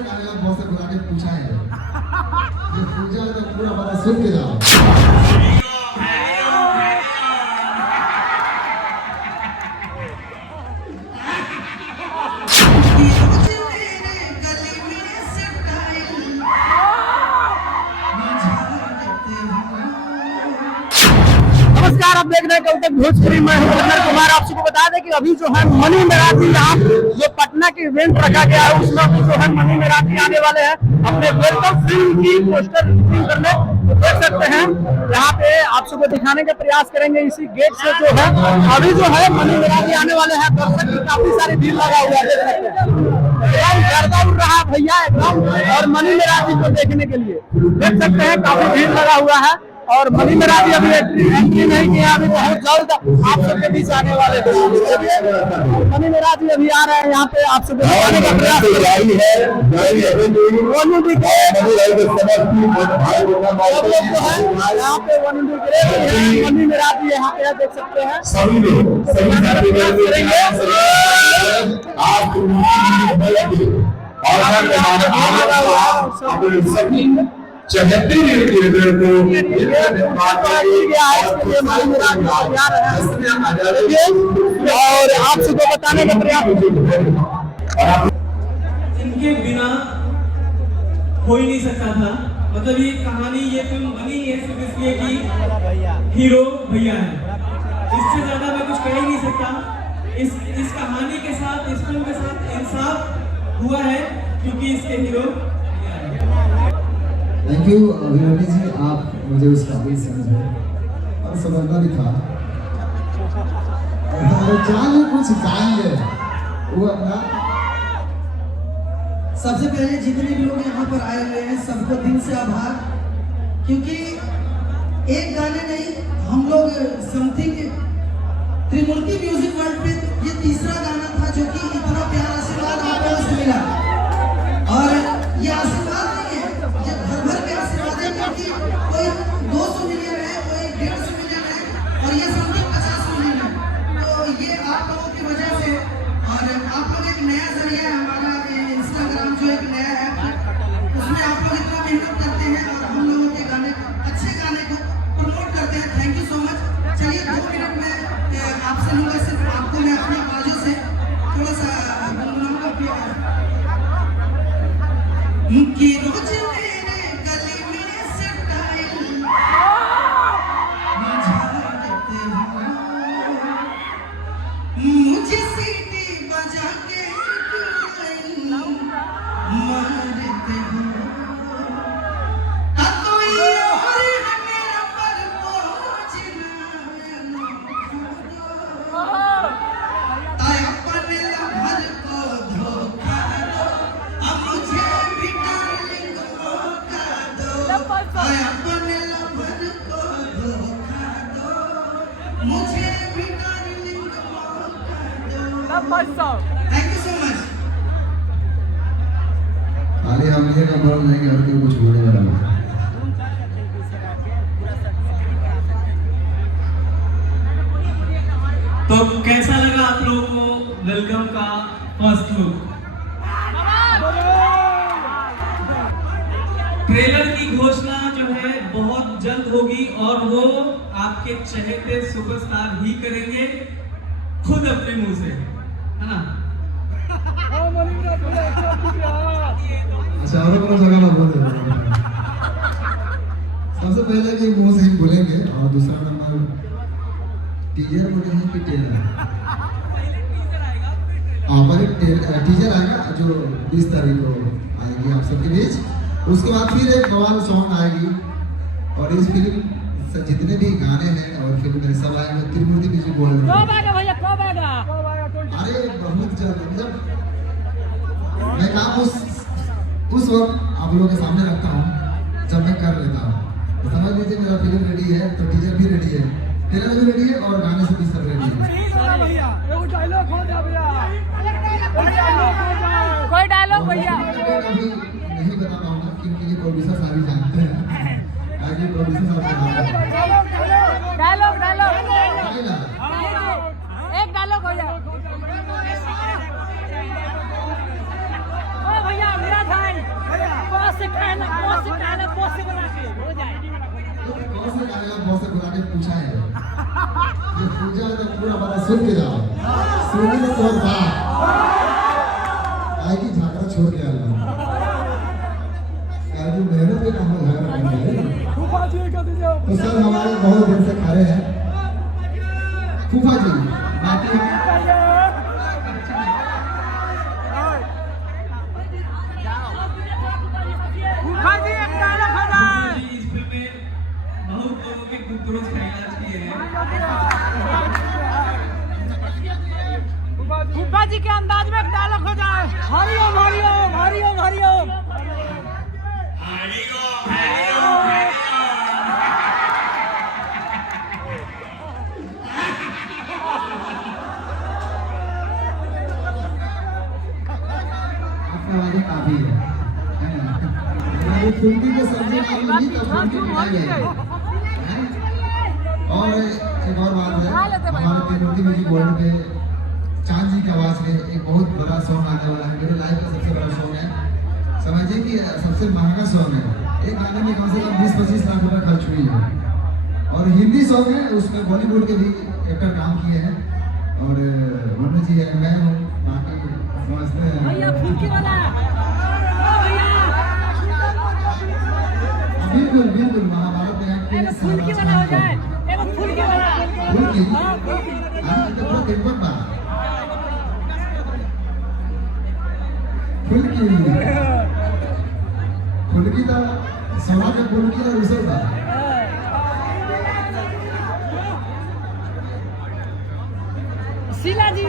में गाने लगा, बहुत से बुला के पूछा है ये पूजा है तो पूरा पता सुन के जाओ। नमस्कार, आप देख रहे हैं कल तक भोजपुरी। मैं हूं कन्नर कुमार। आप सबको बता दें कि अभी जो है मनी मेराथी यहाँ जो पटना के इवेंट रखा गया है उसमें अभी जो है मनी मेराथी आने वाले हैं अपने वेलकम फिल्म की पोस्टर रिलीज करने। तो देख सकते हैं यहाँ पे आप सबको दिखाने का प्रयास करेंगे इसी गेट से जो है अभी जो है मनी मेराथी आने वाले हैं। दर्शक की काफी सारी भीड़ लगा हुआ है, देख सकते हैं एकदम गर्दा उड़ रहा है भैया एकदम। और मनी मेराथी को देखने के लिए देख सकते हैं काफी भीड़ लगा हुआ है। और मनी मेराथी अभी एंट्री नहीं किया, अभी बहुत जल्द आप सबके बीच आने वाले हैं। मनी मेराथी अभी आ रहे हैं यहाँ पे आप सबको दिखाने का प्रयास कर रहे हैं। यहाँ पे मनी मेराथी यहाँ पे देख सकते हैं चहते और आप सबको बताने का प्रयास। इनके बिना हो ही नहीं सकता था। मतलब ये कहानी, ये फिल्म बनी है सिर्फ इसलिए कि हीरो भैया है। इससे ज्यादा मैं कुछ कह ही नहीं सकता। इस कहानी के साथ, इस फिल्म के साथ इंसाफ हुआ है क्योंकि इसके हीरो। थैंक यू विनोदी जी, आप मुझे उस काबिल समझे और समझना भी था। जान कुछ जाएंगे वो अपना। सबसे पहले जितने भी लोग यहाँ पर आए हुए हैं सबको दिल से आभार, क्योंकि एक गाने नहीं, हम लोग समथिंग त्रिमूर्ति म्यूजिक वर्ल्ड पे ये तीसरा गाना था जो कि इतना प्यारा आशीर्वाद आप लोगों से मिला। और ये आशीर्वाद नहीं है, ये भर भर के आशीर्वाद है, क्योंकि कोई 200 मिलियन है, कोई 150 मिलियन है और ये समथिंग 50 मिलियन है। तो ये आप लोगों की वजह से, और आप लोग एक नया जरिया है हमारा इंस्टाग्राम जो एक नया है, उसमें आप लोग इतना मेहनत करते हैं और हम लोगों के गाने, अच्छे गाने को प्रमोट करते हैं। Thank you so much. चलिए 2 मिनट में आपसे लूँगा, सिर्फ आपको मैं अपनी आवाज़ों से थोड़ा सा गुनगुनाऊंगा। कि रोज मेरे गले में स्टाइल झाड़ते हो, मुझे सीटी बजा के मारते हो, कोई और है मेरा पर पहुंचना अपने लहर को धोखा दो, अब मुझे भी डार्लिंग मौका दो, अपने लहर को धोखा दो, मुझे भी डार्लिंग मौका दो। Thank you so much. खाली हम ये का बोल नहीं और क्यों कुछ बोलेगा नहीं। तो कैसा लगा आप लोगों को वेलकम का फर्स्ट लुक? ट्रेलर की घोषणा जो है बहुत जल्द होगी और वो आपके चहेते सुपरस्टार ही करेंगे खुद अपने मुंह से, है ना? अच्छा, और अपना जगह ना बोले। सबसे पहले कि मुंह से ही बोलेंगे और दूसरा नंबर टीजर बोलेंगे कि टेलर। पहले टीजर आएगा जो 20 तारीख को आएगी आप सबके बीच। उसके बाद फिर एक बवाल सॉन्ग आएगी और इस फिल्म से जितने भी गाने हैं और फिल्म में सब आएंगे त्रिमूर्ति म्यूजिक वर्ल्ड में। अरे बहुत जल्द, जब मैं काम उस वक्त आप लोगों के सामने रखता हूँ जब मैं कर लेता हूँ। तो समझ लीजिए मेरा फिल्म रेडी है तो टीजर भी रेडी है, ट्रेलर भी रेडी है और गाने से भी सब रेडी है। कोई डायलॉग भैया अभी नहीं बता पाऊंगा क्योंकि ये प्रोड्यूसर सारी जानते हैं। आगे प्रोड्यूसर साहब डायलॉग एक डायलॉग भैया। ओ भैया मेरा भाई कौन से गाने का बहुत से बुला के पूछा है ये पूजा है तो पूरा बता सुन के जाओ सुनी तो बहुत बात आएगी झाकरा छोड़ के अल्लाह यार जो मेहनत के काम झाकरा करना है तो सर हमारे बहुत दिन से खड़े हैं फूफा जी बाकी इस फिल्म में बहुत लोगों के कुकरोच का इलाज किए हैं। फूफा जी के अंदाज में एक डायलॉग हो जाए। हरिओम हरिओम हरिओम हरिओम। आपका वाली काफी है ना हमारी फुल्की के सब्जी वाली नहीं तो फुल्की मिठाई है और एक और बात है हमारे त्रिमूर्ति म्यूजिक वर्ल्ड पे चांद जी की आवाज में एक बहुत बड़ा सॉन्ग आने वाला है मेरे लाइफ का सबसे बड़ा सॉन्ग है समझिए कि सबसे महंगा सॉन्ग है एक गाने में कम से कम 20-25 लाख रुपए खर्च हुई है और हिंदी सॉन्ग है उसमें बॉलीवुड के भी एक्टर काम किए हैं और वरुण जी है मैं हूँ बाकी समझते हैं बिल्कुल बिल्कुल महाभारत में आपके फुल्की वाला हो जाए। एगो फुल्की वाला। फुल्की हाँ, फुल्की। हाँ तो पूरा तिरपन बा फुल्की फुल्की तो सोना के फुल्की और उसे बा शीला जी।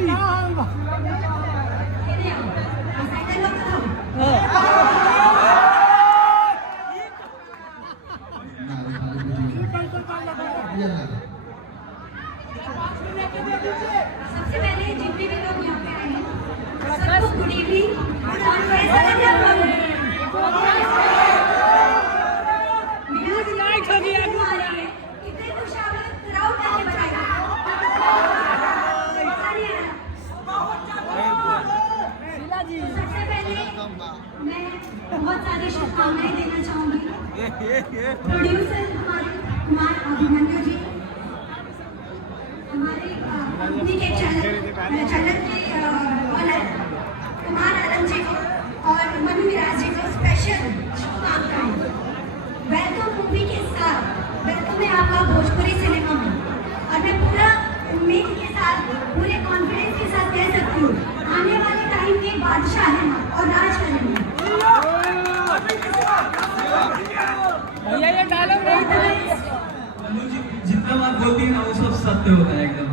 सबसे पहले जितने भी लोग यहाँ पे आए हैं सबको गुड इवनिंग और कैसा लगा आपको? कितने खुश आप लोग क्राउड कैसे बनाएगा? शीला जी। सबसे पहले मैं बहुत सारी शुभकामनाएं देना चाहूंगी प्रोड्यूसर हमारे कुमार अभिमन्यु जी हमारे कंपनी के चैनल के ओनर कुमार आलम जी को और मनु मिराज जी को स्पेशल शुभकामनाएं वेलकम मूवी के साथ वेलकम है आपका भोजपुरी सिनेमा में और मैं पूरा उम्मीद के साथ पूरे कॉन्फिडेंस के साथ कह सकती हूँ आने वाले टाइम के बादशाह हैं और राज करेंगे भैया ये डायलॉग नहीं था। जितना बात बोलती है ना वो सब सत्य होता है एकदम।